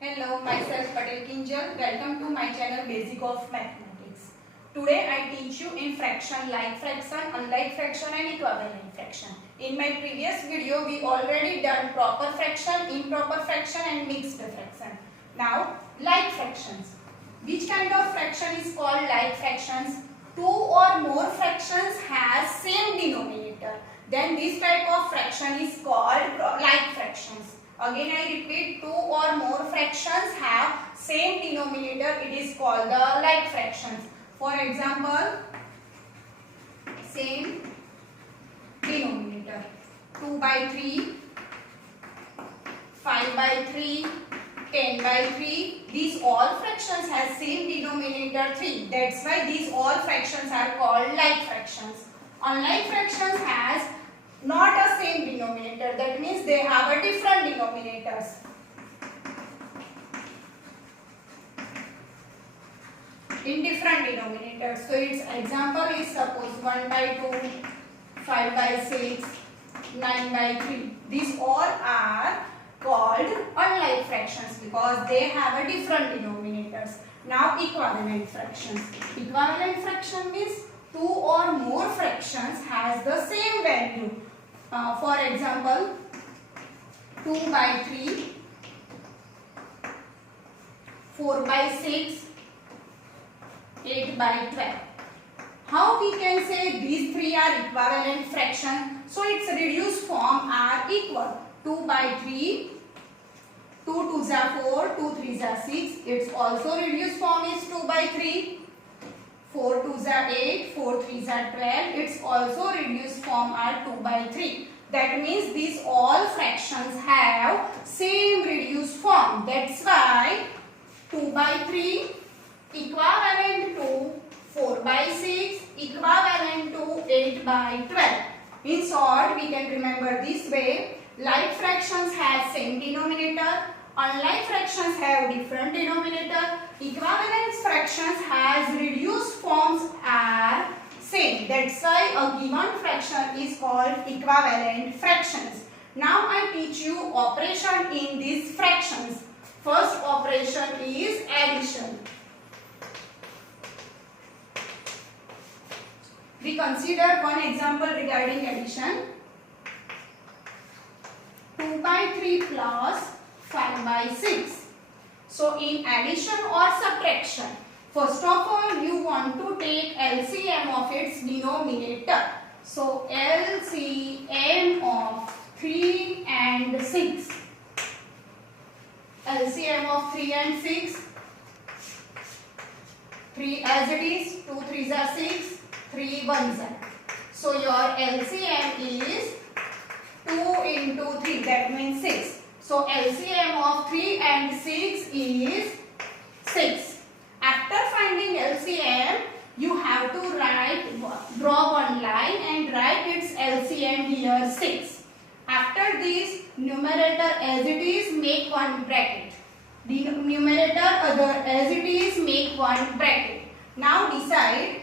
Hello, myself Patel Kinjal. Welcome to my channel Basic of Mathematics. Today I teach you in fraction, like fraction, unlike fraction and equivalent fraction. In my previous video we already done proper fraction, improper fraction and mixed fraction. Now like fractions. Which kind of fraction is called like fractions? Two or more fractions has same denominator. Then this type of fraction is called like fractions. Again I repeat, two or more fractions have same denominator. It is called the like fractions. For example, same denominator. 2 by 3, 5 by 3, 10 by 3. These all fractions have same denominator 3. That's why these all fractions are called like fractions. Unlike fractions has not a same denominator. That means they have a different denominators. In different denominators. So its example is suppose 1 by 2, 5 by 6, 9 by 3. These all are called unlike fractions because they have a different denominators. Now equivalent fractions. Equivalent fraction means two or more fractions has the same value. For example, 2 by 3, 4 by 6, 8 by 12. How we can say these three are equivalent fraction? So its reduced form are equal. 2 by 3, 2 2s are 4, 2 3s are 6. Its also reduced form is 2 by 3. 4 2s are 8, 4 3s are 12. Its also reduced form are 2 by 3. That means these all fractions have same reduced form. That's why 2 by 3 equivalent to 4 by 6 equivalent to 8 by 12. In short, we can remember this way. Like fractions have same denominator. Unlike fractions have different denominator. Equivalent fractions has reduced forms are same. That's why a given fraction is called equivalent fractions. Now I teach you operation in these fractions. First operation is addition. We consider one example regarding addition. 2 by 3 plus 5 by 6. So in addition or subtraction, first of all you want to take LCM of its denominator. So LCM of 3 and 6. LCM of 3 and 6. 3 as it is, 2 3s are 6, 3 1s are. So your LCM is 2 into 3, that means 6. So LCM of 3 and 6 is 6. After finding LCM, you have to draw one line and write its LCM here 6. After this, numerator as it is, make one bracket. The numerator other as it is, make one bracket. Now decide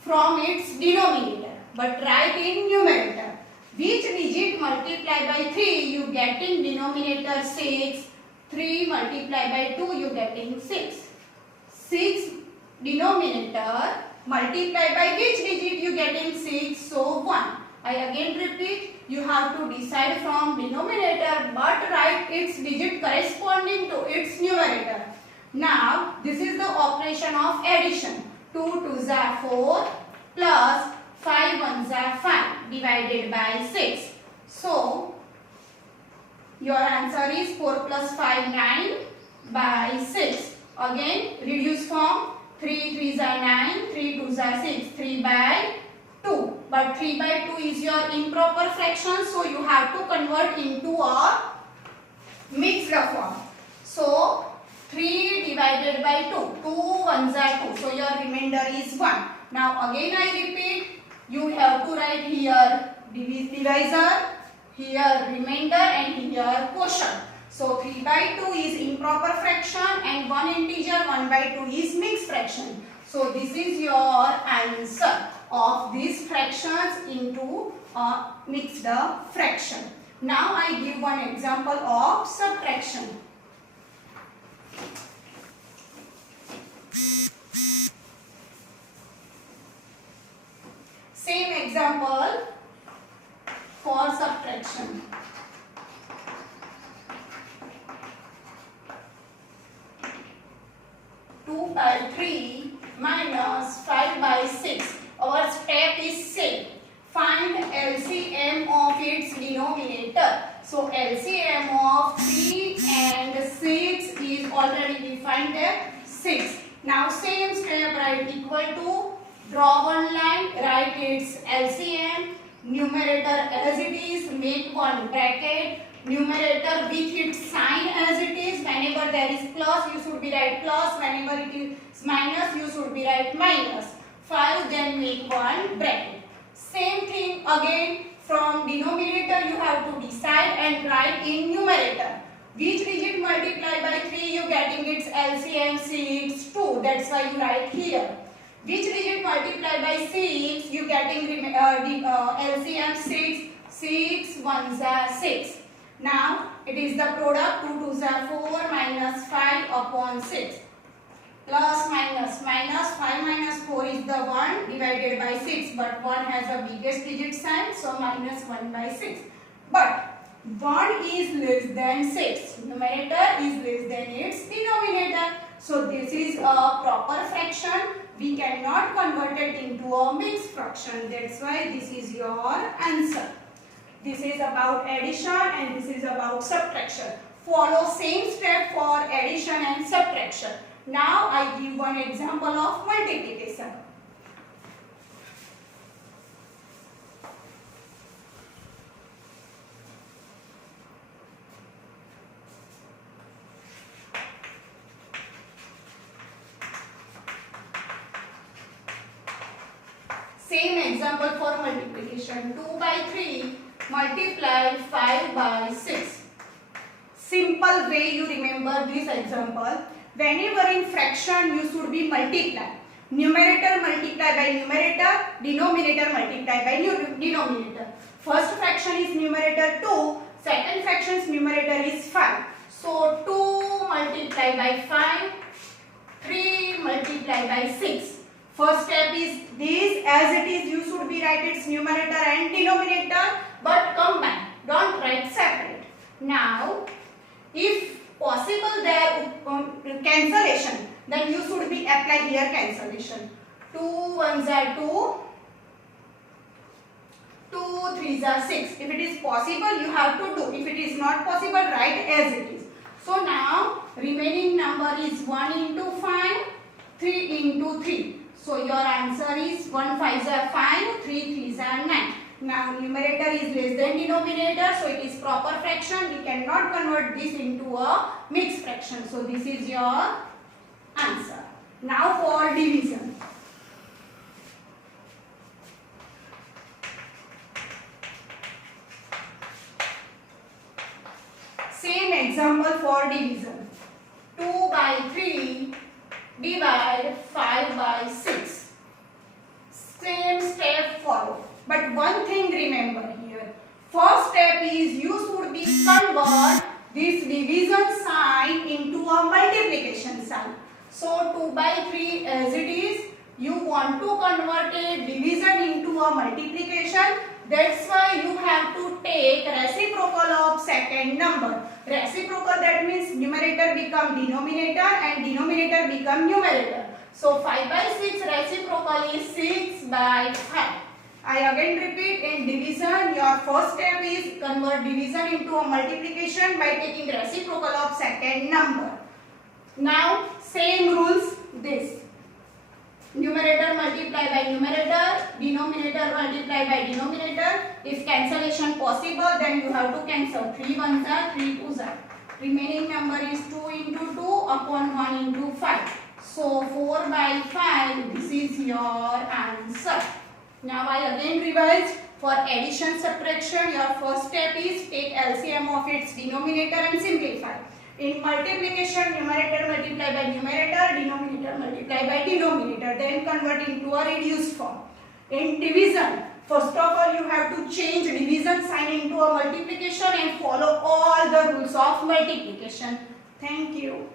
from its denominator, but write in numerator. Which digit multiply by 3 you getting denominator 6. 3 multiply by 2 you getting 6. 6 denominator multiply by which digit you getting 6. So 1. I again repeat, you have to decide from denominator but write its digit corresponding to its numerator. Now this is the operation of addition. 2 2s are 4 plus 5 1s are 5 divided by 6. So your answer is 4 plus 5 9 by 6. Again reduce form. 3 3s are 9, 3 2s are 6, 3 by 2. But 3 by 2 is your improper fraction, so you have to convert into a mixed form. So 3 divided by 2. 2 1s are 2. So your remainder is 1. Now again I repeat, you have to write here divisor, here remainder and here quotient. So 3 by 2 is improper fraction and one integer 1 by 2 is mixed fraction. So this is your answer of these fractions into a mixed fraction. Now I give one example of subtraction. example for subtraction. 2 by 3 minus 5 by 6. Our step is same. Find LCM of its denominator. So LCM of 3 and 6 is already defined there, 6. Now same step, write equal to, draw one line, write its LCM, numerator as it is, make one bracket, numerator with its sign as it is. Whenever there is plus, you should be write plus. Whenever it is minus, you should be write minus. 5, then make one bracket. Same thing again, from denominator you have to decide and write in numerator. Which digit multiply by 3 you getting its LCM 6, 2. That's why you write here. Which digit multiply by 6 you getting LCM 6, 6 1s are 6. Now it is the product, 2 2s are 4 minus 5 upon 6. Plus minus, minus 5 minus 4 is the 1 divided by 6, but 1 has a biggest digit sign, so minus 1 by 6. But 1 is less than 6. Numerator is less than its denominator. So this is a proper fraction. We cannot convert it into a mixed fraction. That's why this is your answer. This is about addition and this is about subtraction. Follow same step for addition and subtraction. Now I give one example of multiplication. Same example for multiplication. 2 by 3 multiply 5 by 6. Simple way you remember this example. Whenever in fraction you should be multiply. Numerator multiply by numerator, denominator multiply by denominator. First fraction is numerator 2, second fraction's numerator is 5. So 2 multiply by 5, 3 multiply by 6. First step is this, as it is you should be write its numerator and denominator, but combine, don't write separate. Now if possible there cancellation, then you should be apply here cancellation. 2 1s are 2, 2 3s are 6. If it is possible you have to do. If it is not possible, write as it is. So now remaining number is 1 into 5, 3 into 3. So your answer is 1 5s are 5, 3 3s are 9. Now numerator is less than denominator, so it is proper fraction. We cannot convert this into a mixed fraction. So this is your answer. Now for division. Same example for division. 2 by 3 divide 5 by 6. Same step follow. But one thing remember here. First step is you should be convert this division sign into a multiplication sign. So 2 by 3 as it is, you want to convert a division into a multiplication. That's why you have to take reciprocal of second number. Reciprocal, that means numerator become denominator and denominator become numerator. So 5 by 6 reciprocal is 6 by 5. I again repeat, in division your first step is convert division into a multiplication by taking reciprocal of second number. Now same rules this. Numerator multiply by numerator, denominator multiply by denominator. If cancellation possible, then you have to cancel. 3 1s are 3 2s are. Remaining number is 2 into 2 upon 1 into 5. So 4 by 5, this is your answer. Now I again revise. For addition subtraction, your first step is take LCM of its denominator and simplify. In multiplication, numerator multiply by numerator, denominator multiply by denominator, then convert into a reduced form. In division, first of all you have to change division sign into a multiplication and follow all the rules of multiplication. Thank you.